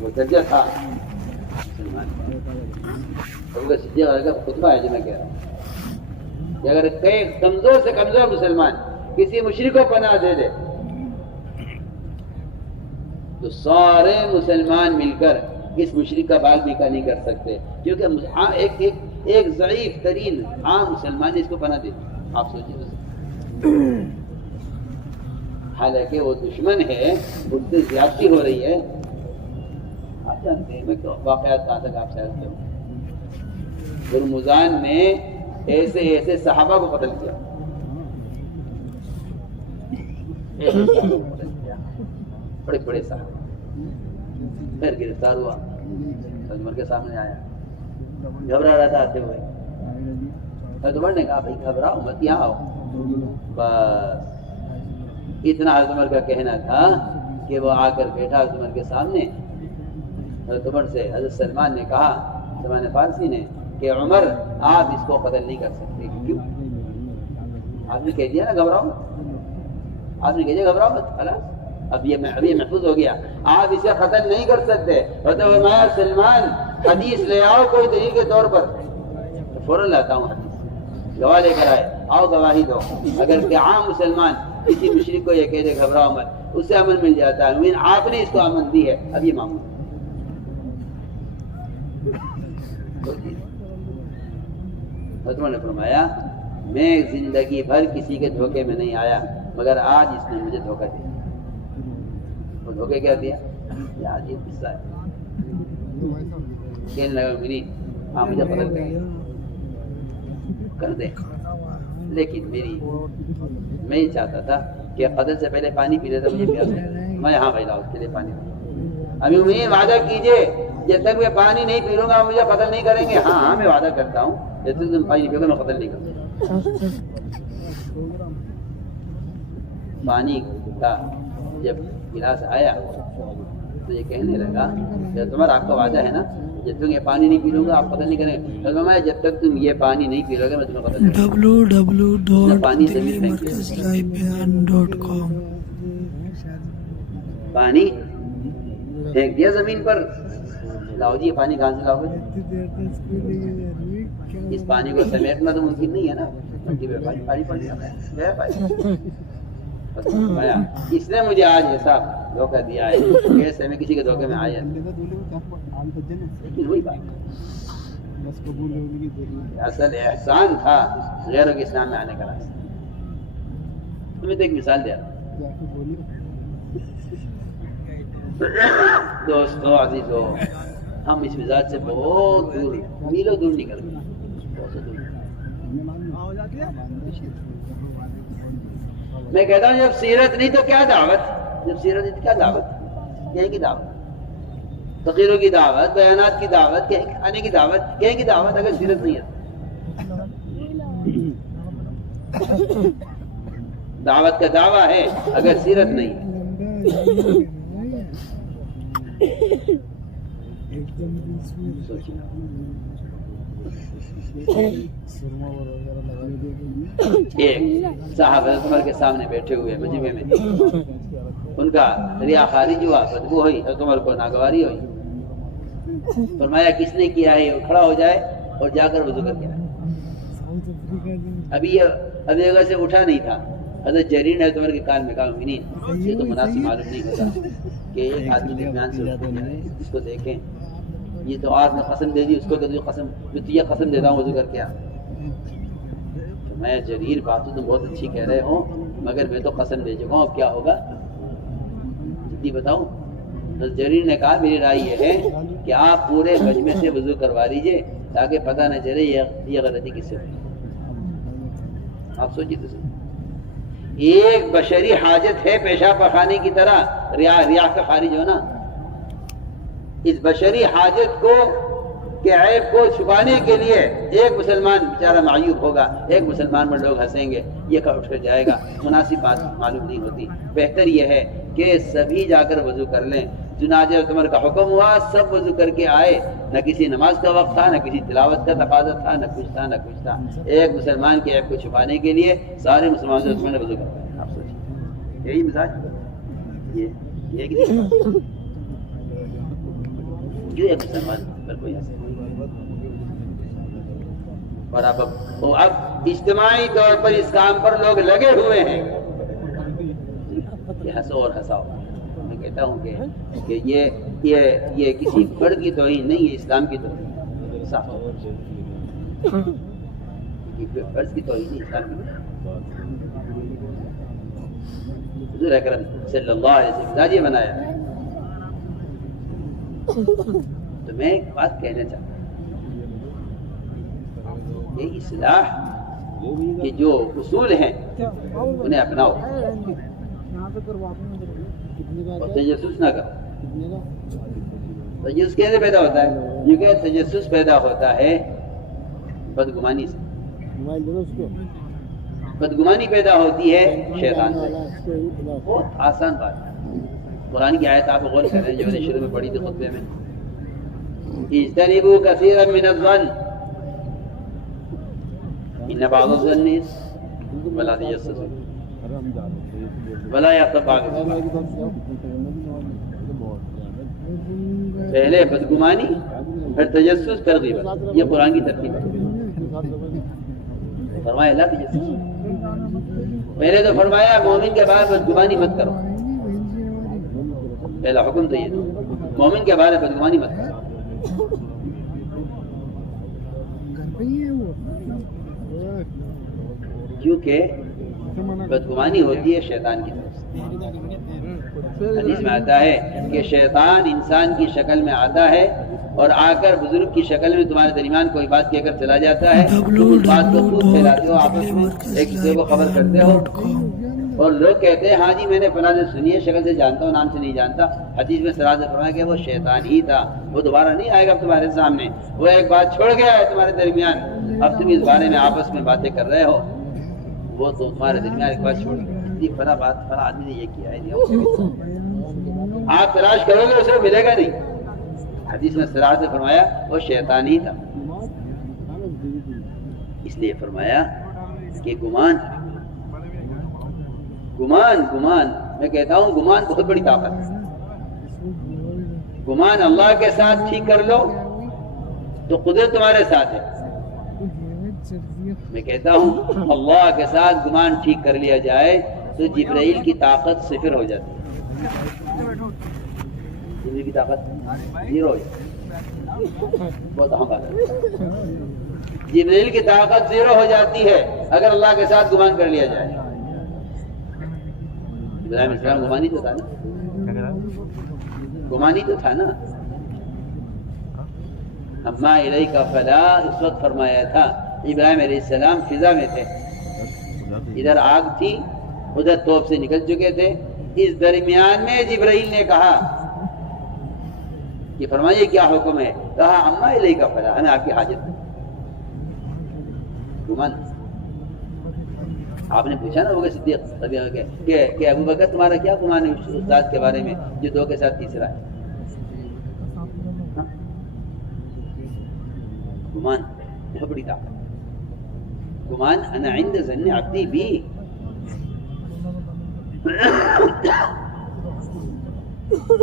وہ درجہ تھا مسلمان کا صدیق کا خطبہ ہے جو میں کہہ رہا ہوں کہ اگر کئی کمزور سے کمزور مسلمان کسی مشرک کو پناہ دے دے تو سارے مسلمان مل کر اس مشرک کا بال بیکا نہیں کر سکتے، کیونکہ ایک ضعیف ترین عام مسلمان اس کو پناہ دے دی۔ آپ سوچیے، حالانکہ وہ دشمن ہے، اس سے زیادتی ہو رہی ہے۔ آپ جانتے ہیں میں واقعات کہاں تک آپ سے عرض کروں، ہرمزان نے ایسے صحابہ کو قتل کیا، بڑے بڑے صحابہ، پھر گرفتار ہوا، عمر کے سامنے آیا، گھبرا رہا تھا آتے ہوئے۔ حضرت عمر نے کہا بھائی گھبراؤ مت، یہاں آؤ۔ بس اتنا حضرت عمر کا کہنا تھا کہ وہ آ کر بیٹھا حضرت عمر کے سامنے۔ حضرت عمر سے حضرت سلمان نے کہا، سلمان فارسی نے، کہ عمر آپ اس کو قتل نہیں کر سکتے۔ کیوں؟ آپ نے کہہ دیا نا گھبراؤ مت، آپ نے کہہ دیا گھبراؤ مت، خلاص اب یہ محفوظ ہو گیا، آپ اسے قتل نہیں کر سکتے۔ فرمایا سلمان حدیث لے آؤ کوئی دلیل کے طور پر، فوراً لاتا ہوں حدیث، گواہ لے کر آئے، آؤ گواہی دو۔ اگر کہ عام مسلمان کسی مشرک کو یہ کہہ دے گھبراؤ مت، اس سے امن مل جاتا ہے، لیکن آپ نے اس کو امن دی ہے، اب یہ معمول۔ حضرت نے فرمایا میں زندگی بھر کسی کے دھوکے میں نہیں آیا، مگر آج اس نے مجھے دھوکہ دیا۔ وہ دھوکے کیا دیا؟ یہ عجیب قصہ ہے۔ کہنے لگا میری ہاں مجھے قتل کر دے، لیکن میں یہ چاہتا تھا کہ قتل سے پہلے پانی پی لیتا، مجھے پیاس ہے، میں یہاں بھیجا اس کے لیے پانی۔ ابھی انہیں وعدہ کیجئے جب تک میں پانی نہیں پی لوں گا مجھے قتل نہیں کریں گے۔ ہاں میں وعدہ کرتا ہوں جب تک تم پانی نہیں پیو گے میں قتل نہیں کروں۔ پانی کا جب گلاس آیا تو یہ کہنے لگا کہ تمہارا آپ کا وعدہ ہے نا جب تک یہ پانی نہیں پی لوں گا آپ قتل نہیں کریں گے؟ تو میں جب تک تم یہ پانی نہیں پی لو گے میں تمہیں قتل نہیں کروں گا۔ پانی پھینک دیا زمین پر، لاؤ جی یہ پانی کہاں سے لاؤ گے؟ اس پانی کو سمیٹنا تو ممکن نہیں ہے نا، پانی پڑ گیا۔ اس نے مجھے آج ایسا دھوکہ دیا ہے کہ ایسے میں کسی کے دھوکے میں آیا، لیکن وہی بات اصل احسان تھا غیروں کے اسلام میں آنے کا راستہ۔ تمہیں تو ایک مثال دیا دوستو عزیزو، ہم اس مزاج سے بہت دور میلوں دور نکل گئے۔ میں کہتا ہوں جب سیرت نہیں تو کیا دعوت، جب سیرت نہیں تو کیا دعوت، کہیں کی دعوت، تقریروں کی دعوت، بیانات کی دعوت، کہیں کھانے کی دعوت، کہیں کی دعوت اگر سیرت نہیں ہے۔ دعوت کا دعویٰ ہے اگر سیرت نہیں ہے۔ ایک صاحب حضرت عمر کے سامنے بیٹھے ہوئے مجمع میں، ان کا ریا خارج ہوا، بدبو ہوئی، حضرت عمر کو ناگواری ہوئی۔ فرمایا کس نے کیا ہے وہ کھڑا ہو جائے اور جا کر وضو کر کے آئے۔ ابھی یہ جگہ سے اٹھا نہیں تھا، حضرت جریر نے حضرت عمر کے کان میں کہا امینین یہ تو مناسب معلوم نہیں ہوتا کہ ایک آدمی درمیان سے اٹھ جائے، اس کو دیکھیں یہ تو آج نے قسم دے دی، اس کو تو یہ قسم دیتا ہوں وضو کر کے آ۔ میں جریر باتوں تو بہت اچھی کہہ رہے ہوں مگر میں تو قسم دے چکا ہوں، اب کیا ہوگا جدی بتاؤں؟ حضرت جریر نے کہا میری رائے یہ ہے کہ آپ پورے مجمع سے وضو کروا لیجئے تاکہ پتہ نہ چلے یہ غلطی کس سے ہوئی۔ آپ سوچیے تو صحیح، ایک بشری حاجت ہے پیشاب پخانے کی طرح ریا کا خارج ہونا، اس بشری حاجت کو کہ عیب کو چھپانے کے لیے ایک مسلمان بیچارہ معیوب ہوگا، ایک مسلمان پر لوگ ہنسیں گے، یہ اٹھ کر جائے گا، مناسب بات معلوم نہیں ہوتی۔ بہتر یہ ہے کہ سبھی جا کر وضو کر لیں۔ چنانچہ حضرت عمر کا حکم ہوا، سب وضو کر کے آئے، نہ کسی نماز کا وقت تھا، نہ کسی تلاوت کا تقاضا تھا، نہ کچھ تھا۔ ایک مسلمان کے عیب کو چھپانے کے لیے سارے مسلمان سے وضو کرتے ہیں۔ آپ سوچیں یہی مزاج، یہ مسلمان پر کوئی اثر نہیں۔ اور اب اجتماعی طور پر اس کام پر لوگ لگے ہوئے ہیں کہ ہنسو اور ہنساؤ۔ میں کہتا ہوں کہ یہ کسی فرد کی توہین نہیں ہے، اسلام کی توہین صاف فرض کی توہین نہیں، اسلام کی توہین۔ حضور اکرم صلی اللہ علیہ وسلم مزاج یہ بنایا۔ تو میں ایک بات کہنا چاہتا ہوں، یہ اصلاح کے جو اصول ہیں انہیں اپناؤ اور تجسس نہ کرو۔ تجسس کیسے پیدا ہوتا ہے؟ کیونکہ تجسس پیدا ہوتا ہے بدگمانی سے۔ بدگمانی پیدا ہوتی ہے شیطان سے۔ بہت آسان بات ہے۔ قرآن کی آیت آپ غور کریں جو میں نے شروع میں پڑھی تھی خطبے میں، اجتنبوا کثیرا من الظن ان بعض الظن ولا تجسسوا ولا یغتب بعضکم۔ پہلے بدگمانی، پھر تجسس، پھر غیبت، یہ قرآن کی ترتیب ہے۔ فرمایا لا تجسس، پہلے تو فرمایا مومن کے بارے بدگمانی مت کرو، پہلا حکم تو یہ تھا، مومن کے بارے بدگمانی مت کرو۔ کیونکہ بدگمانی ہوتی ہے شیطان کی طرف سے۔ حدیث میں آتا ہے کہ شیطان انسان کی شکل میں آتا ہے اور آ کر بزرگ کی شکل میں تمہارے درمیان کوئی بات کہہ کر چلا جاتا ہے، تم اس بات کو خوب پھیلاتے ہو، آپس میں ایک دوسرے کو خبر کرتے ہو، اور لوگ کہتے ہیں ہاں جی میں نے فلاں سے سنی ہے، شکل سے جانتا ہوں، نام سے نہیں جانتا۔ حدیث میں صراحت سے فرمایا کہ وہ شیطان ہی تھا، وہ دوبارہ نہیں آئے گا تمہارے سامنے، وہ ایک بات چھوڑ گیا ہے تمہارے درمیان، اب تم اس بارے میں آپس میں باتیں کر رہے ہو، وہ تو تمہارے درمیان ایک بات چھوڑ گیا، فلاں بات فلاں آدمی نے یہ کیا ہے، آپ تلاش کرو گے اسے ملے گا نہیں۔ حدیث میں صراحت سے فرمایا وہ شیطان ہی تھا۔ اس لیے فرمایا کہ گمان میں کہتا ہوں گمان بہت بڑی طاقت ہے۔ گمان اللہ کے ساتھ ٹھیک کر لو تو قدرت تمہارے ساتھ ہے۔ میں کہتا ہوں اللہ کے ساتھ گمان ٹھیک کر لیا جائے تو جبرائیل کی طاقت صفر ہو جاتی ہے، جبرائیل کی طاقت زیرو ہو جاتی ہے۔ بہت اہم بات ہے، جبرائیل کی طاقت زیرو ہو جاتی ہے اگر اللہ کے ساتھ گمان کر لیا جائے۔ ابراہیم السلام گمانی تو تھا نا، گمانی تو تھا نا۔ اما الیک فلا اس وقت فرمایا تھا ابراہیم علیہ السلام فضا میں تھے، ادھر آگ تھی، ادھر توپ سے نکل چکے تھے، اس درمیان میں جبرائیل نے کہا کہ فرمائیے کیا حکم ہے؟ کہا اما الیک فلا، ہمیں آپ کی حاجت ہے۔ گمان آپ نے پوچھا نا ابو بکر صدیق کہ ابو بکر تمہارا کیا گمان ہے اس ذات کے بارے میں جو دو کے ساتھ تیسرا ہے؟ گمان بہت بڑی طاقت، گمان انا عند ظن عبدی بی۔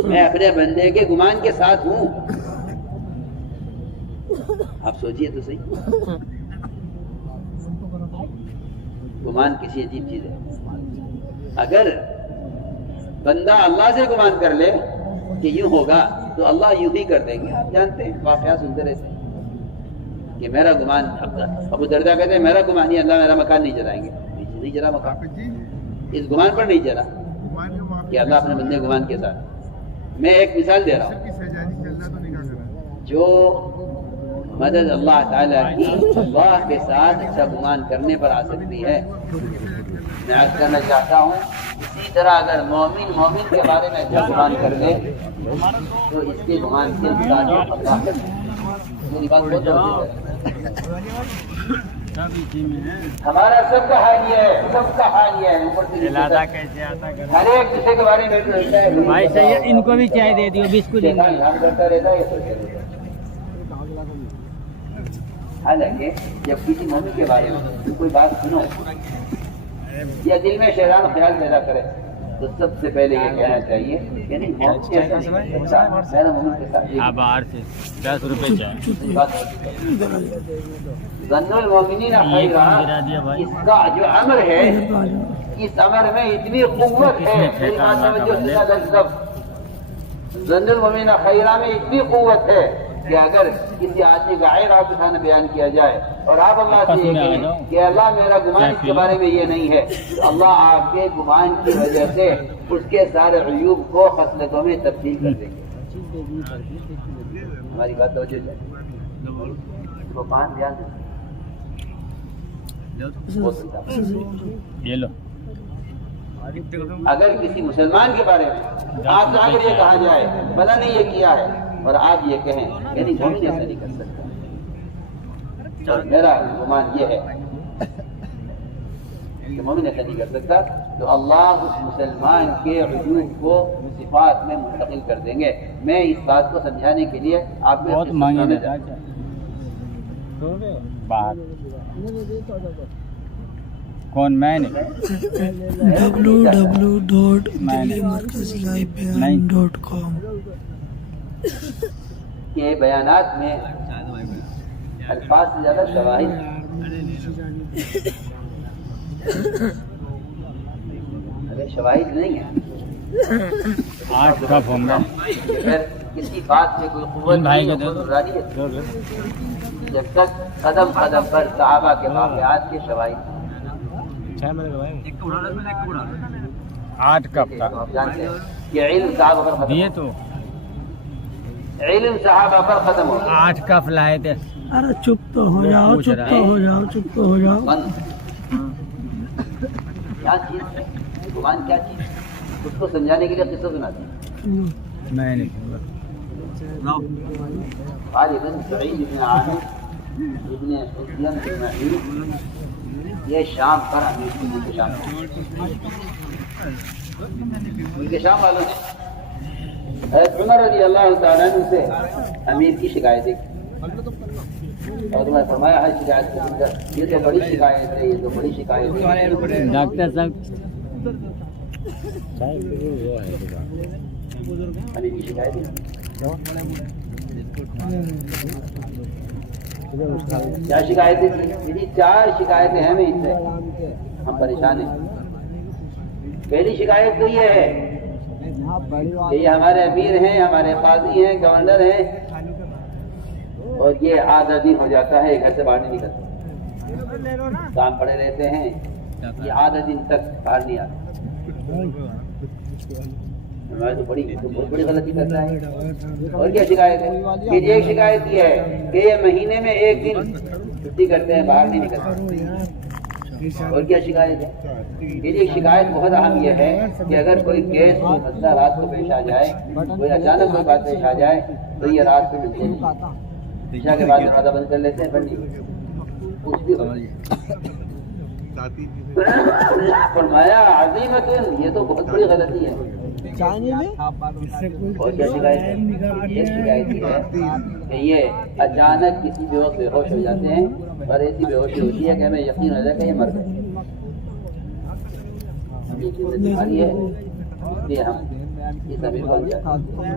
میں اپنے بندے کے گمان کے ساتھ ہوں۔ آپ سوچئے تو صحیح، گمان کسی عجیب چیز ہے۔ اگر بندہ اللہ سے گمان کر لے کہ یوں ہوگا تو اللہ یوں ہی کر دیں گے۔ آپ جانتے ہیں، واقعات سنتے رہتے ہیں کہ میرا گمان، ابو دردہ کہتے ہیں میرا گمان ہی اللہ میرا مکان نہیں جلائیں گے، نہیں جلا مکان، اس گمان پر نہیں جلا کہ اللہ اپنے بندے گمان کے ساتھ۔ میں ایک مثال دے رہا ہوں، جو مدد اللہ تعالیٰ کی اللہ کے ساتھ اچھا گمان کرنے پر آ سکتی ہے، میں عرض کرنا چاہتا ہوں اسی طرح اگر مومن کے بارے میں اچھا گمان کر لے تو اس کے گمان سے میری بات بہت ہمارا سب کا حال یہ ہے، سب کا حال یہ ہے، ہر ایک دوسرے کے بارے میں بھائی صحیح، ان کو بھی چائے دے دیو، بسکٹ کرتا رہتا ہے۔ حالانکہ جب کسی مومن کے بارے میں کوئی بات سنو یا دل میں شیطان خیال پیدا کرے تو سب سے پہلے یہ کہنا چاہیے یعنی میرا مومن کے ساتھ باہر سے 10 روپے ظن المؤمنین خیرا، اس کا جو امر ہے اس امر میں اتنی قوت ہے، ظن المؤمنین خیرا میں اتنی قوت ہے کہ اگر کسی آدمی کا عیب آپ کے سامنے بیان کیا جائے اور آپ اللہ سے یہ کہیں کہ اللہ میرا گمان اس کے بارے میں یہ نہیں ہے، تو اللہ آپ کے گمان کی وجہ سے اس کے سارے عیوب کو خصلتوں میں تبدیل کر دیں گے۔ ہماری بات توجہ ہے، کو پان دھیان دیں۔ یہ لو، اگر کسی مسلمان کے بارے میں آپ سے اگر یہ کہا جائے بھلا نہیں یہ کیا ہے اور آپ یہ کہیں یعنی مومن ایسا نہیں کر سکتا، اور میرا گمان یہ ہے کہ مومن ایسا نہیں کر سکتا، تو اللہ اس مسلمان کے عیوب کو صفات میں منتقل کر دیں گے۔ میں اس بات کو سمجھانے کے لیے آپ کو بہت مانگے باہر کون میں نے www.delhimarkazlifebeyan.com کہ بیانات میں الفاظ سے زیادہ شواہد، اگر شواہد نہیں ہے 8 کپ ہوں گے، پھر کسی بات میں کوئی قوت نہیں ہے، جب تک قدم قدم پر صحابہ کے واقعات کے شواہد 8 کپ تھا آپ جانتے ہیں کہ علم صحابہ پر ختم دیے تو علم صحابہ پر ختم ہو گیا۔ 8 کپ لائے تھے۔ ارے چپ تو ہو جاؤ، چپ تو ہو جاؤ، چپ تو ہو جاؤ۔ کیا چیز ہے گمان، کیا چیز اس کو سمجھانے کے لیے قصہ سناتے ہیں۔ میں نے خالد بن سعید بن عامر ابن اسلم بن معین یہ شام پر امیر تھے، ملک شام، ملک شام والوں نے حضرت عمر رضی اللہ تعالیٰ عنہ سے امیر کی شکایتیں کی، اور تمہیں فرمایا ہے شکایت کے اندر یہ تو بڑی شکایت ہے، یہ تو بڑی شکایت ہے۔ ڈاکٹر صاحب امیر کی شکایت کیا شکایتیں تھیں؟ میری 4 شکایتیں ہیں، میں اس سے ہم پریشان ہیں۔ پہلی شکایت تو یہ ہے کہ یہ ہمارے امیر ہیں، ہمارے قاضی ہیں، گورنر ہیں، اور یہ آدھا دن ہو جاتا ہے گھر سے باہر نہیں نکلتے، کام پڑے رہتے ہیں، یہ آدھا دن تک باہر نہیں آتے۔ ہمارے تو بہت بڑی غلطی کرتا ہے۔ اور کیا شکایت ہے؟ میری ایک شکایت یہ ہے کہ یہ مہینے میں 1 دن چھٹی کرتے ہیں، باہر نہیں نکلتے۔ اور کیا شکایت ہے؟ میری ایک شکایت بہت اہم یہ ہے کہ اگر کوئی کیس کوئی مسئلہ رات کو پیش آ جائے، کوئی اچانک کوئی بات پیش آ جائے تو یہ رات کو ملتے نہیں، عشاء کے بعد دروازہ بند کر لیتے ہیں، پھر نہیں کچھ بھی فرمایا عظیمت، یہ تو بہت بڑی غلطی ہے۔ اور کیا شکایت ہے؟ یہ شکایت یہ ہے کہ یہ اچانک کسی بھی وقت بے ہوش ہو جاتے ہیں، اور ایسی بے ہوشی ہوتی ہے کہ ہمیں یقین ہو جائے کہ یہ مر گئے۔ یہ چیز بیماری ہے، اس لیے ہم یہ سبھی بن جاتے ہیں۔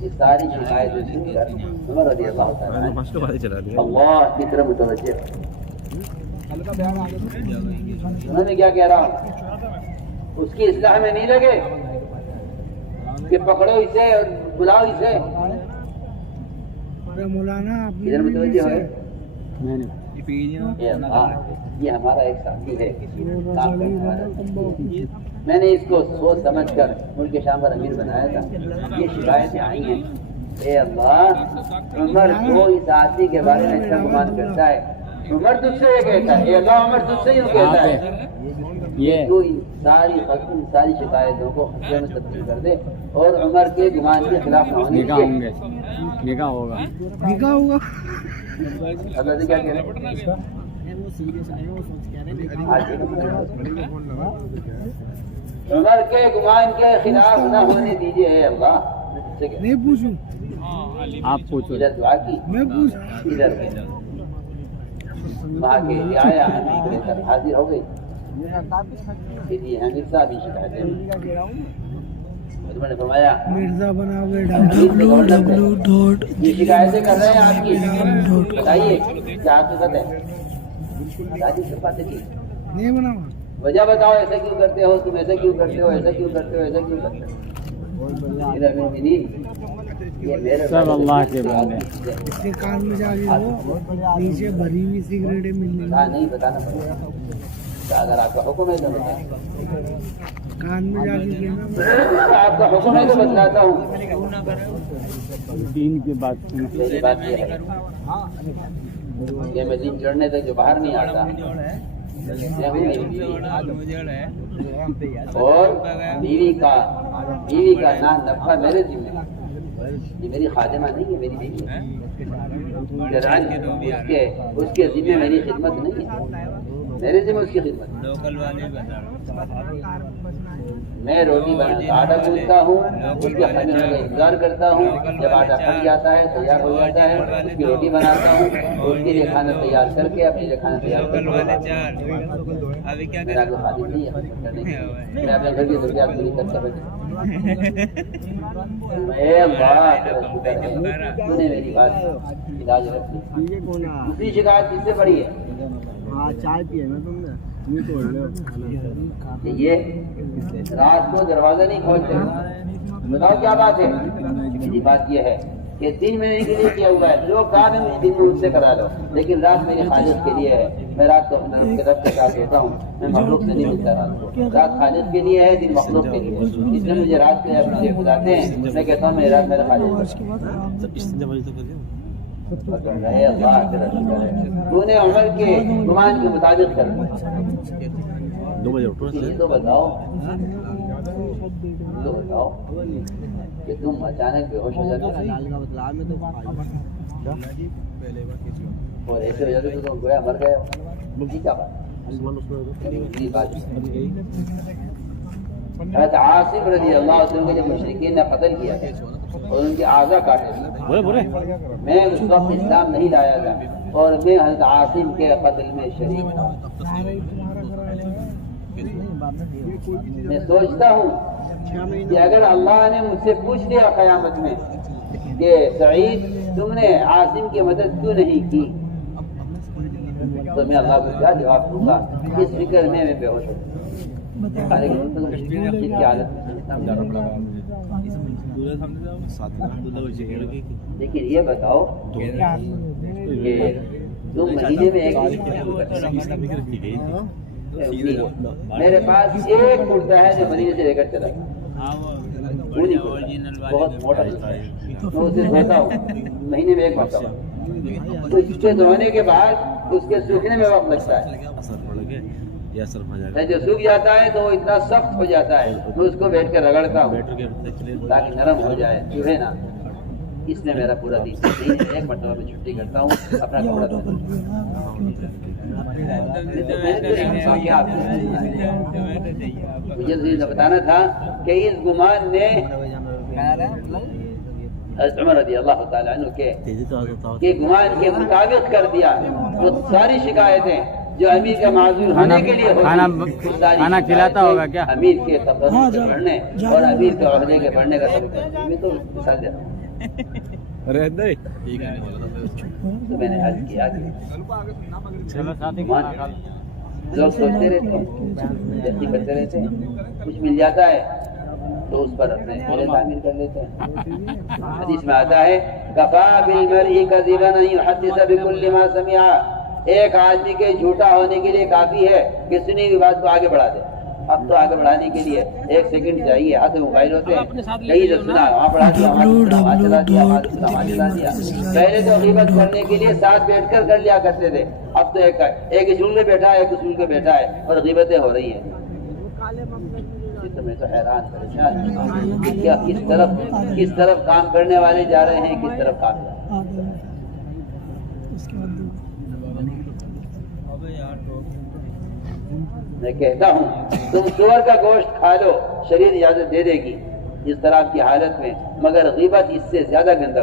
یہ ساری شکایتیں سن کر عمر رضی اللہ تعالیٰ عنہ اللہ کی طرف متوجہ، انہوں نے کیا کہہ رہا ہوں، اس کی اصلاح میں نہیں لگے کہ پکڑو اسے اور بلاؤ اسے، ادھر متوجہ ہوئے۔ یہ ہمارا ایک ساتھی ہے، کام کرنے والا، میں نے اس کو سوچ سمجھ کر ملک شام پر امیر بنایا تھا۔ یہ شکایتیں آئی ہیں، اے اللہ عمر کو اس آدمی کے بارے میں اچھا گمان کرتا ہے، عمر تجھ سے یہ کہتا ہے، اے اللہ عمر تجھ سے یوں کہتا ہے، یہ تو ساری شکایتوں کو خطرے میں تبدیل کر دے اور عمر کے گمان کے خلاف نہ ہونے نکاح ہوں گے، نکاح ہوگا، نکاح ہوگا۔ اللہ سے کیا کہہ رہے ہیں؟ عمر کے گمان کے خلاف نہ ہونے دیجیے اے اللہ۔ نہیں پوچھوں، آپ پوچھو۔ ادھر دعا کی، میں پوچھ، ادھر وہاں کے لیے آیا، حاضر ہو گئی، یہ حمید صاحب ہی شکایت ہے. حضور نے فرمایا مرزا بناوے www. یہ شکایتیں کر رہے ہیں آپ کی، بتائیے کیا حقیقت ہے؟ راجی سے باتیں کی نہیں بناوا وجہ بتاؤ، ایسا کیوں کرتے ہو تم، ایسا کیوں کرتے ہو، ایسا کیوں کرتے ہو، ایسا کیوں کرتے ہو. سب اللہ کے بندے. اس کے کان میں جا کے وہ نیچے بھری ہوئی سگریٹیں ملنے نہیں بتانا پڑے گا، اگر آپ کا حکم ہے تو بتائیں. کان میں جا کے کہنا آپ کا حکم ہے تو بتلاتا ہوں. دین کی بات میری بات یہ ہے کہ میں دن چڑھنے تک جو باہر نہیں آتا اور بیوی کا نان نفع میرے ذمہ ہے. یہ میری خادمہ نہیں ہے، میری بیوی ہے. اس کے ذمہ میری خدمت نہیں ہے، میرے ذمہ اس کی خدمت. میں روٹی بناتا آٹا گوندتا ہوں، اس کے کھانے کا انتظار کرتا ہوں. جب آٹا پک جاتا ہے، تیار ہو جاتا ہے، اس کی روٹی بناتا ہوں، اس کے لیے کھانا تیار کر کے اپنے لیے کھانا تیار کر کے میرا کوئی خادم نہیں ہے. میں اپنے گھر کی ضروریات پوری کرتا بیٹھا. تو نے میری بات علاج رکھ لی. دوسری شکایت کس سے پڑی ہے؟ چائے پیے نا تم نے یہ رات کو دروازہ نہیں کھولتے. بتاؤ کیا بات ہے؟ میری بات یہ ہے کہ 3 مہینے کے لیے کیا ہوا ہے. جو کام ہے مجھے دن میں ان سے کرا لو، لیکن رات میری خالص کے لیے ہے. میں رات کو اپنے رب کے ساتھ ہوتا ہوں، میں مخلوق سے نہیں ملتا. رات خالص کے لیے ہے، دن مخلوق کے لیے. اس لیے مجھے رات میں اپنے لیے بتاتے ہیں، میں کہتا ہوں میری رات میرا خالص. تو نے عمر کے گمان کے مطابق کر تو بتاؤ کہ تم اچانک بے ہوش ہو جاتے اور ایسے ہو جاتے تو تم گویا مر گئے ہو. کیا بات؟ حضرت عاصم رضی اللہ عنہ کو جب مشرکین نے قتل کیا اور ان کے اعضاء کاٹے، میں اس وقت اسلام نہیں لایا تھا اور میں حضرت عاصم کے قتل میں شریک تھا. میں سوچتا ہوں کہ اگر اللہ نے مجھ سے پوچھ لیا قیامت میں کہ سعید تم نے عاصم کی مدد کیوں نہیں کی، تو میں اللہ کو کیا جواب دوں گا؟ اس فکر میں بے ہوش ہوں. لیکن یہ بتاؤ کہ تم مہینے میں ایک میرے پاس ایک کرتا ہے جو مدینے سے لے کر چلا بہت موٹا ہے، میں اسے دھوتا ہوں مہینے میں ایک مرتبہ. تو اس کے دھونے کے بعد اس کے سوکھنے میں وقت لگتا ہے. جو سوکھ جاتا ہے تو وہ اتنا سخت ہو جاتا ہے تو اس کو بیٹھ کر رگڑتا ہوں تاکہ نرم ہو جائے، چوہے نہ. اس میں میرا پورا دن ایک مرتبہ میں چھٹی کرتا ہوں اپنا کپڑا مجھے بتانا تھا کہ اس گمان نے حضرت عمر رضی اللہ تعالیٰ عنہ کے گمان کے مطابق کر دیا. وہ ساری شکایتیں جو امیر کا معذور ہونے کے لیے کھانا کھلاتا ہوگا کیا؟ امیر کے تقرر سے بڑھنے اور امیر کے عہدے کے بڑھنے کا سبب میں تو مثال دے رہا ہوں. تو میں نے عرض کیا کہ لوگ سوچتے رہتے ہیں، جلدی کرتے رہتے ہیں، کچھ مل جاتا ہے تو اس پر اپنے تعمیر کر لیتے ہیں. حدیث میں آتا ہے کفا بالمرء کذبا ان يحدث بكل ما سمع. ایک آدمی کے جھوٹا ہونے کے لیے کافی ہے کہ سنی ہوئی بات کو آگے بڑھا دے. اب تو آگے بڑھانے کے لیے 1 سیکنڈ چاہیے. ہاتھ میں موبائل ہوتے ہیں، کہیں جو سنا وہاں بڑھا دیا، وہاں چلا دیا، وہاں چلا دیا. پہلے تو غیبت کرنے کے لیے ساتھ بیٹھ کر لیا کرتے تھے. اب تو ایک اسٹول میں بیٹھا ہے، ایک اسٹول پہ بیٹھا ہے اور غیبتیں ہو رہی ہیں. میں تو حیران پریشان کیا کس طرف کام کرنے والے جا رہے ہیں، کس طرف کام جا رہے ہیں. میں کہتا ہوں تم سور کا گوشت کھا لو، شریعت اجازت دے دے گی اس طرح کی حالت میں، مگر غیبت اس سے زیادہ گندا.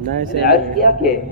میں نے عرض کیا کہ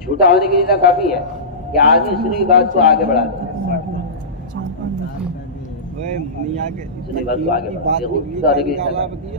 جھوٹا ہونے کے لیے اتنا کافی ہے کہ آدمی سنی بات کو آگے بڑھا دے، سنی بات کو آگے بڑھا دے، جھوٹا ہونے کے لیے اتنا کافی ہے۔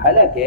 حالانکہ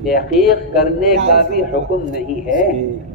تحقیق کرنے کا بھی حکم نہیں ہے۔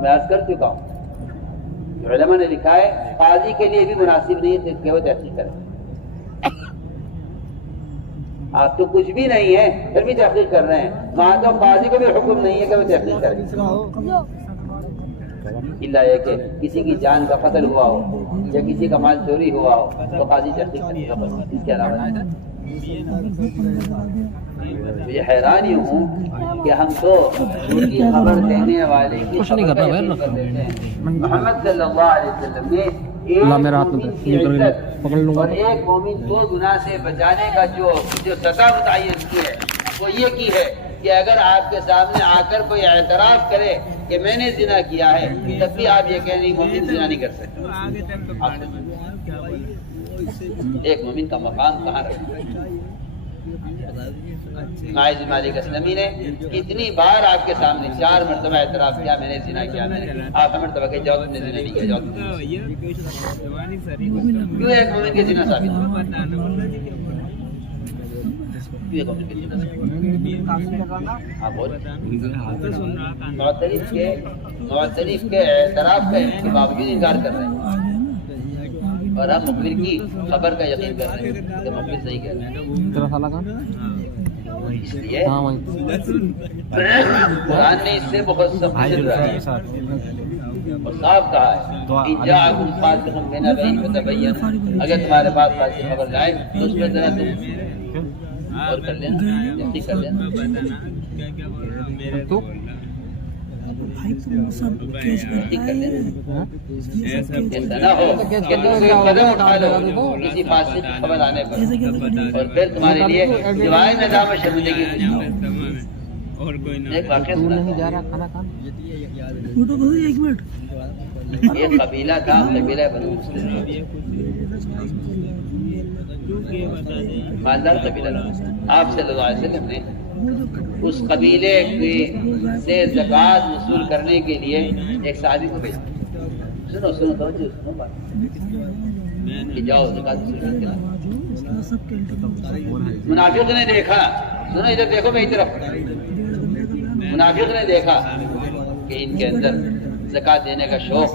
میں عرض کر چکا ہوں، علماء نے لکھا ہے قاضی کے لیے بھی مناسب نہیں ہے کہ وہ تحقیق کرے۔ آپ تو کچھ بھی نہیں ہے پھر بھی تحقیق کر رہے ہیں، وہاں تو قاضی کو بھی حکم نہیں ہے کہ وہ تحقیق کرے، الا یہ کہ کسی کی جان کا قتل ہوا ہو یا کسی کا مال چوری ہوا ہو تو قاضی تحقیق کرے گا، بس اس کے علاوہ نہیں۔ مجھے حیرانی ہوں کہ ہم تو جھوٹی خبر دینے والے کی خبر کا یقین کر لیتے ہیں۔ محمد صلی اللہ علیہ وسلم نے ایک مومن کی عزت اور ایک مومن کو گناہ سے بچانے کا جو سزا متعین کی ہے وہ یہ کی ہے کہ اگر آپ کے سامنے آ کر کوئی اعتراف کرے کہ میں نے زنا کیا ہے تب بھی آپ یہ کہیں نہیں مومن زنا نہیں کر سکتے۔ ایک مومن کا مقام کہاں رکھا؟ ماعز مالک اسلمی نے کتنی بار آپ کے سامنے 4 مرتبہ اعتراف کیا میں نے زنا کیا، میں نے آپ ہر مرتبہ کہ جاؤ تم نے زنا نہیں کیا، جاؤ کیوں ایک مومن کے زنا ثابت ہو؟ کیوں ایک مومن کے زنا ثابت ہو؟ آپ بول معترف کے اعتراف کے باوجود انکار کر رہے ہیں اور ہم مخبر کی خبر کا یقین کر رہے ہیں کہ مخبر صحیح کہہ رہے ہیں۔ اس لیے قرآن نے اس سے بہت سخت رہا ہے اور صاف کہا ہے ان جاءکم فاسق بنبأ فتبین، اگر تمہارے پاس فاسق خبر جائے تو اس پر ذرا تم اور کر لینا، تحقیق کر لینا۔ تحقیق کر لینا، ایسا نہ ہو کہ تم کوئی قدم اٹھا لو کسی فاسق کی خبر آنے پر اور پھر تمہارے لیے سوائے ندامت شرمندگی کچھ نہ ہو۔ ایک واقعہ سنا تھا، ایک قبیلہ تھا، قبیلہ بنو مسلم، مالدار قبیلہ تھا۔ آپ صلی اللہ علیہ وسلم نے اس قبیلے سے زکوٰۃ وصول کرنے کے لیے ایک صحابی کو بھیجا۔ سنو توجہ سنو بات کہ جاؤ زکوٰۃ وصول کر کے لاؤ۔ منافق نے دیکھا، سنو ادھر دیکھو میری طرف، منافق نے دیکھا کہ ان کے اندر زکوٰۃ دینے کا شوق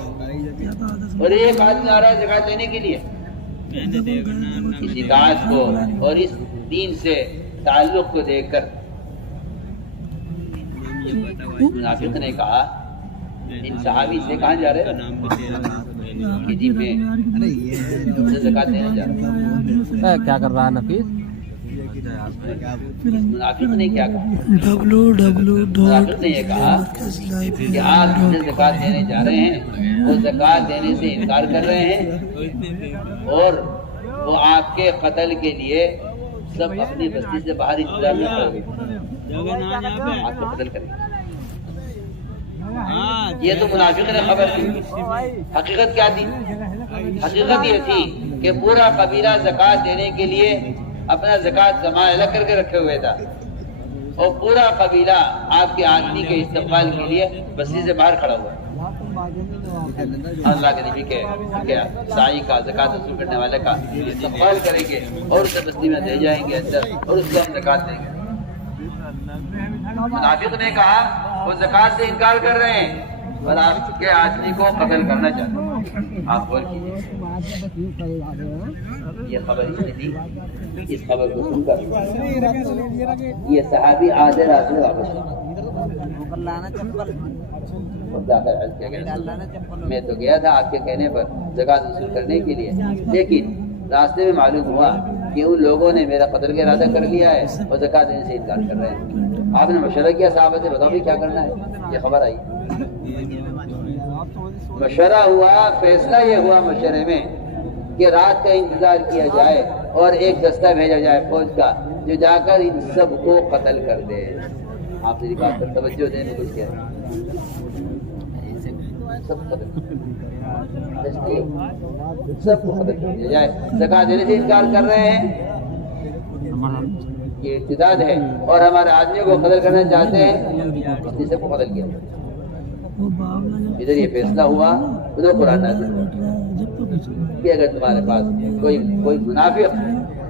اور ایک آدمی آ رہا ہے زکوٰۃ دینے کے لیے، اس اطاعت کو اور اس دین سے تعلق کو دیکھ کر منافق نے کہا ان صحابی سے کہاں جا رہے ہیں کہ جی میں زکوٰۃ دینے جا رہا ہوں۔ کیا کر رہا ہے نفیس؟ منافق نے کیا کہا؟ منافق نے یہ کہا کہ آپ جسے زکوٰۃ دینے جا رہے ہیں وہ زکوٰۃ دینے سے انکار کر رہے ہیں اور وہ آپ کے قتل کے لیے سب اپنی بستی سے باہر انتظار میں کریں گے، آپ کو قتل کریں گے۔ یہ تو منافق نے خبر دی، حقیقت کیا تھی؟ حقیقت یہ تھی کہ پورا قبیلہ زکوٰۃ دینے کے لیے اپنا زکوٰۃ جمع الگ کر کے رکھے ہوئے تھا اور پورا قبیلہ آپ کے آدمی کے استقبال کے لیے بستی سے باہر کھڑا ہوا ہے۔ اللہ کے نبی کے سائی کا زکوٰۃ وصول کرنے والے کا استقبال کریں گے اور اسے بستی میں لے جائیں گے اندر اور اس کو ہم زکوٰۃ دیں گے۔ منافق نے کہا وہ زکوٰۃ سے انکار کر رہے ہیں اور آپ کے آدمی کو قتل کرنا چاہتے ہیں۔ آپ غور کیجیے، یہ خبر اس نے دی، اس خبر کو سن کر یہ صحابی آدھے رات میں واپس میں تو گیا تھا آپ کے کہنے پر زکوٰۃ وصول کرنے کے لیے، لیکن راستے میں معلوم ہوا کہ ان لوگوں نے میرا قتل کا ارادہ کر لیا ہے اور زکوٰۃ دینے سے انکار کر رہے ہیں۔ آپ نے مشورہ کیا صحابہ سے، بتاؤ بھی کیا کرنا ہے؟ یہ خبر آئی، مشورہ ہوا، فیصلہ یہ ہوا مشورے میں کہ رات کا انتظار کیا جائے اور ایک دستہ بھیجا جائے فوج کا جو جا کر ان سب کو قتل کر دے. آپ میری بات پر توجہ دیں. میں کچھ کہہ رہا ہوں. سب قتل سب کو قتل کر دیا جائے. زکات دینے سے انکار کر رہے ہیں، یہ ارتداد ہے، اور ہمارے آدمیوں کو قتل کرنا چاہتے ہیں، اس سب کو قتل کیا. ادھر یہ فیصلہ ہوا، ادھر قرآن نازل ہوا کہ اگر تمہارے پاس کوئی منافق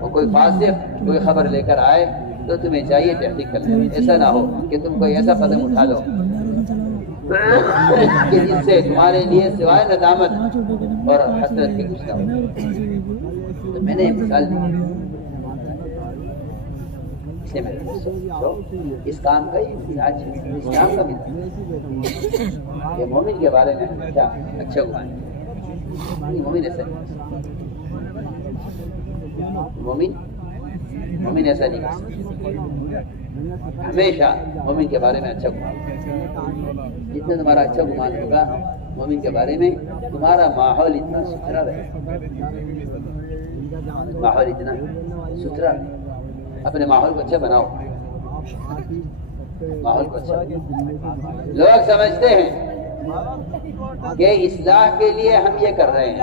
اور کوئی فاسق کوئی خبر لے کر آئے تو تمہیں چاہیے تحقیق کرنا. ایسا نہ ہو کہ تم کوئی ایسا قدم اٹھا لو کہ جس سے تمہارے لیے سوائے ندامت اور حسرت کے کچھ نہ ہو. تو میں نے ایک مثال دی، اس کام کا یہ مزاج ہے، اس کام کا مزاج کہ مومن کے بارے میں اچھا گمان ہے. مومن ایسا نہیں، مومن ایسا نہیں کر سکتا. ہمیشہ مومن کے بارے میں اچھا گمان. جتنا تمہارا اچھا گمان ہوگا مومن کے بارے میں، تمہارا ماحول اتنا ستھرا رہے، ماحول اتنا ستھرا رہے. اپنے ماحول کو اچھا بناؤ، ماحول کو اچھا. لوگ سمجھتے ہیں کہ اصلاح کے لیے ہم یہ کر رہے ہیں،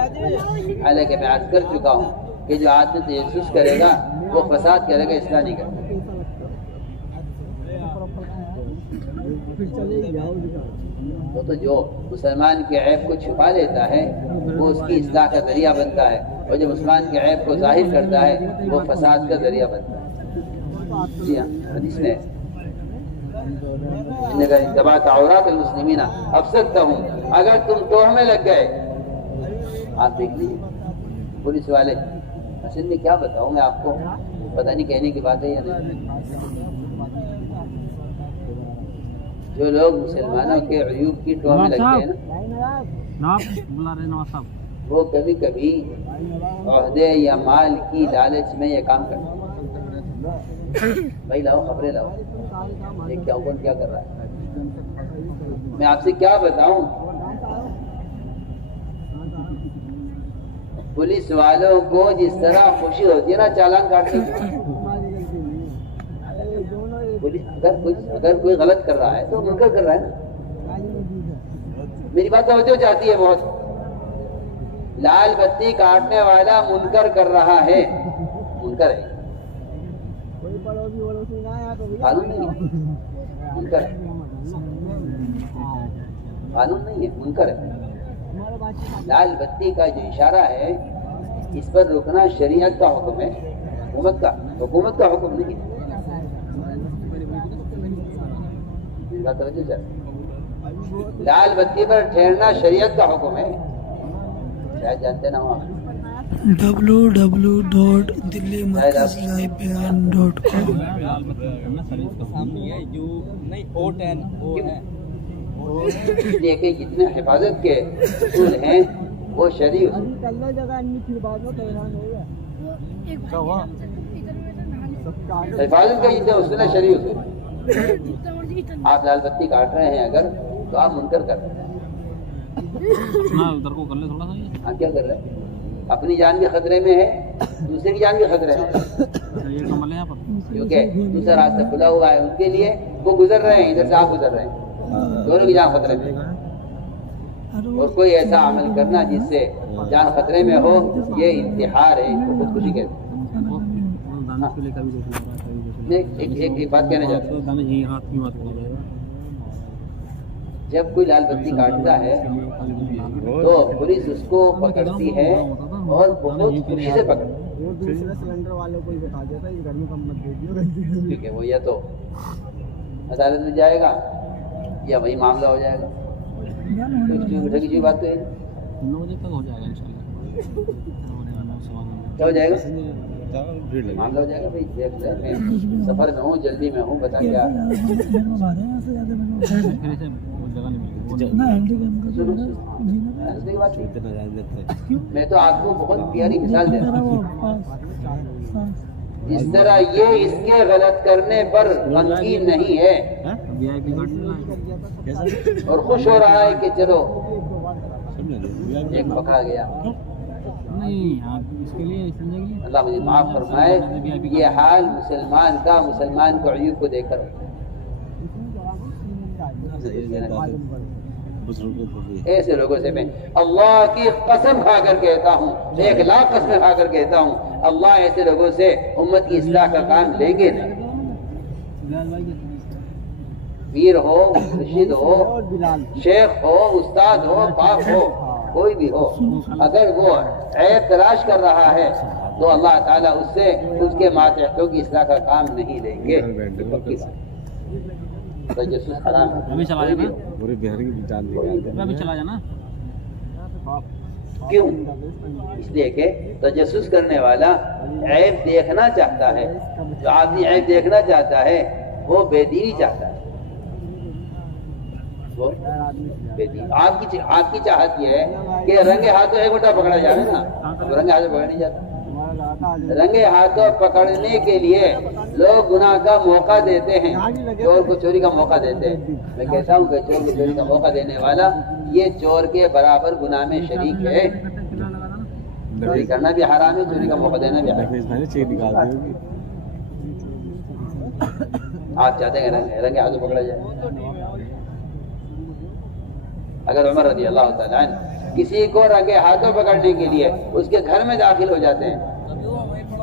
حالانکہ میں عرض کر چکا ہوں کہ جو آدمی تجسس کرے گا وہ فساد کرے گا، اصلاح نہیں کرے گا. تو جو مسلمان کے عیب کو چھپا لیتا ہے وہ اس کی اصلاح کا ذریعہ بنتا ہے، اور جو مسلمان کے عیب کو ظاہر کرتا ہے وہ فساد کا ذریعہ بنتا ہے. جی ہاں، حدیث میں اتبعت عورات المسلمین افسدتہم، اگر تم توہ میں لگ گئے. آپ دیکھ لیجیے پولیس والے، اصل میں کیا بتاؤں میں آپ کو، پتہ نہیں کہنے کی بات ہے یا نہیں. جو لوگ مسلمانوں کے عیوب کی ٹوہ میں لگتے ہیں نا، وہ کبھی کبھی عہدے یا مال کی لالچ میں یہ کام کرتے ہیں. بھائی لاؤ خبریں لاؤ، یہ کیا کون کیا کر رہا ہے. میں آپ سے کیا بتاؤں، پولیس والوں کو جس طرح خوشی ہوتی ہے نا چالان کاٹنے کی. اگر کوئی غلط کر رہا ہے تو منکر کر رہا ہے نا. میری بات توجہ چاہتی ہے بہت. لال بتی کاٹنے والا منکر کر رہا ہے، منکر ہے، قانون نہیں ہے. منکر ہے، قانون نہیں ہے، منکر ہے. لال بتی کا جو اشارہ ہے اس پر رکنا شریعت کا حکم ہے، حکومت کا حکم نہیں ہے. لال بتی پر ٹھہرنا شریعت کا حکم ہے، شاید جانتے نہ ہو. www.delhimarkazlivebeyan.com دیکھیں جتنے حفاظت کے اصول ہیں وہ شرعی اصول. حفاظت کا جتنے اصول ہیں شرعی اصول. آپ لال بتی کاٹ رہے ہیں اگر تو آپ منکر کر رہے ہیں. ہاں کیا کر رہے ہیں؟ اپنی جان بھی خطرے میں ہے، دوسرے کی جان بھی خطرے میں ہے، کیونکہ دوسرا راستہ کھلا ہوا ہے ان کے لیے. وہ گزر رہے ہیں، ادھر سے آپ گزر رہے ہیں، دونوں کی جان خطرے میں. اور کوئی ایسا عمل کرنا جس سے جان خطرے میں ہو یہ انتحار ہے، اس کو خودکشی کہتے ہیں. ایک بات کہنا چاہتا ہوں، جب کوئی لال بتی کاٹتا ہے تو پولیس اس کو پکڑتی ہے اور بہت خوشی سے پکڑتی ہے. ٹھیک ہے، وہ یا تو عدالت میں جائے گا یا وہی معاملہ ہو جائے گا. کی بات تو ہے، کیا ہو جائے گا؟ معاملہ ہو جائے گا. بھائی سفر میں ہوں، جلدی میں ہوں، بتا کیا. میں تو آپ کو بہت پیاری مثال دے رہا ہوں. جس طرح یہ اس کے غلط کرنے پر غمگین نہیں ہے اور خوش ہو رہا ہے کہ چلو ایک پکڑا گیا. اللہ مجھے معاف فرمائے. یہ حال مسلمان کا مسلمان کو عیوب کو دیکھ کر ایسے لوگوں سے میں اللہ کی قسم کھا کر کہتا ہوں, 1,00,000 قسمیں کھا کر کہتا ہوں, اللہ ایسے لوگوں سے امت کی اصلاح کا کام لیں گے نہیں. پیر ہو, مرشد ہو, شیخ ہو, استاد ہو, باپ ہو, کوئی بھی ہو, اگر وہ عیب تلاش کر رہا ہے تو اللہ تعالیٰ اس سے اس کے ماتحتوں کی اصلاح کا کام نہیں لیں گے. تجسس حرام ہے. پورے بہار کی جان نکال. کیوں؟ اس لیے کہ تجسس کرنے والا عیب دیکھنا چاہتا ہے. جو آدمی عیب دیکھنا چاہتا ہے وہ بے دینی چاہتا ہے. وہ بے دین. آپ کی چاہت یہ ہے کہ رنگے ہاتھوں ایک بٹا پکڑا جائے نا, رنگے ہاتھوں پکڑا نہیں جاتا. رنگے ہاتھوں پکڑنے کے لیے لوگ گناہ کا موقع دیتے ہیں, چور کو چوری کا موقع دیتے ہیں. میں کہتا ہوں کہ چور کو چوری کا موقع دینے والا یہ چور کے برابر گناہ میں شریک ہے. چوری کرنا بھی حرام ہے, چوری کا موقع دینا بھی حرام ہے. آپ چاہتے ہیں رنگے ہاتھوں پکڑا جائے. اگر عمر رضی اللہ تعالیٰ عنہ کسی کو رنگے ہاتھوں پکڑنے کے لیے اس کے گھر میں داخل ہو جاتے ہیں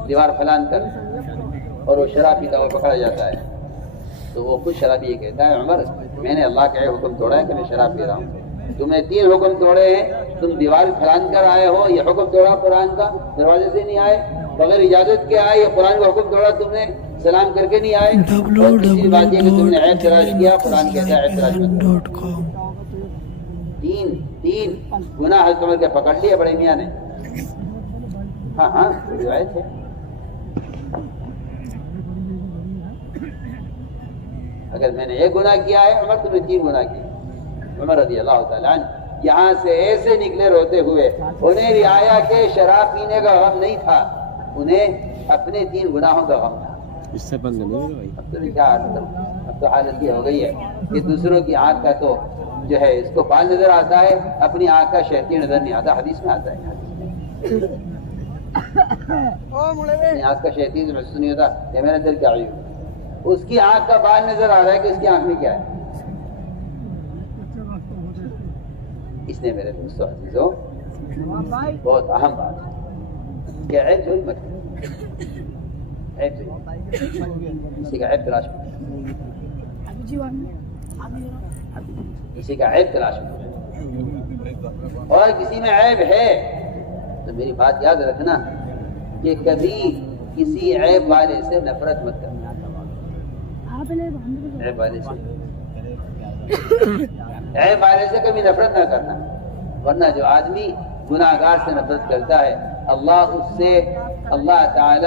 دیوار پھلان کر, اور وہ شراب پیتا ہوا پکڑا جاتا ہے, تو وہ خود شرابی یہ کہتا ہے عمر میں نے اللہ کا حکم توڑا ہے کہ میں شراب پی رہا ہوں. تم نے 3 حکم توڑے ہیں, تم دیوار پھلان کر آئے ہو, یہ حکم توڑا قرآن کا, دروازے سے نہیں آئے, بغیر اجازت کے آئے, یہ قرآن کا حکم توڑا تم نے, سلام کر کے نہیں آئے. اور دوسری بات یہ کہ تم نے عیب تلاش کیا, قرآن کہتا ہے عیب تلاش مت کرو. 3 گناہ حضرت عمر کے پکڑ لیے بڑے میاں نے. ہاں روایت ہے. اگر میں نے 1 گناہ کیا ہے, عمر تم نے 3 گناہ کیے. عمر رضی اللہ تعالیٰ عنہ یہاں سے ایسے نکلے روتے ہوئے, انہیں رعایا کہ شراب پینے کا غم نہیں تھا, انہیں اپنے 3 گناہوں کا غم تھا. اس سے بند نہیں بھائی. اب تو کیا عادت کروں, اب تو حالت یہ ہو گئی ہے کہ دوسروں کی آنکھ کا تو جو ہے اس کو بال نظر آتا ہے, اپنی آنکھ کا شہتی نظر نہیں آتا. حدیث میں آتا ہے اپنی آنکھ کا شہتی محسوس نہیں ہوتا کہ میرے دل کیا عیب. اس کی آنکھ کا بال نظر آ رہا ہے کہ اس کی آنکھ میں کیا ہے. اس نے میرے دوستوں عزیزوں بہت اہم بات ہے کہ عیب چوری مت کرو. عیب چوری کسی کا عیب تلاش مت, کسی کا عیب تلاش مت. اور کسی میں عیب ہے تو میری بات یاد رکھنا کہ کبھی کسی عیب والے سے نفرت مت کرنا. عیب والے سے کبھی نفرت نہ کرنا, ورنہ جو آدمی گناہگار سے نفرت کرتا ہے اللہ تعالیٰ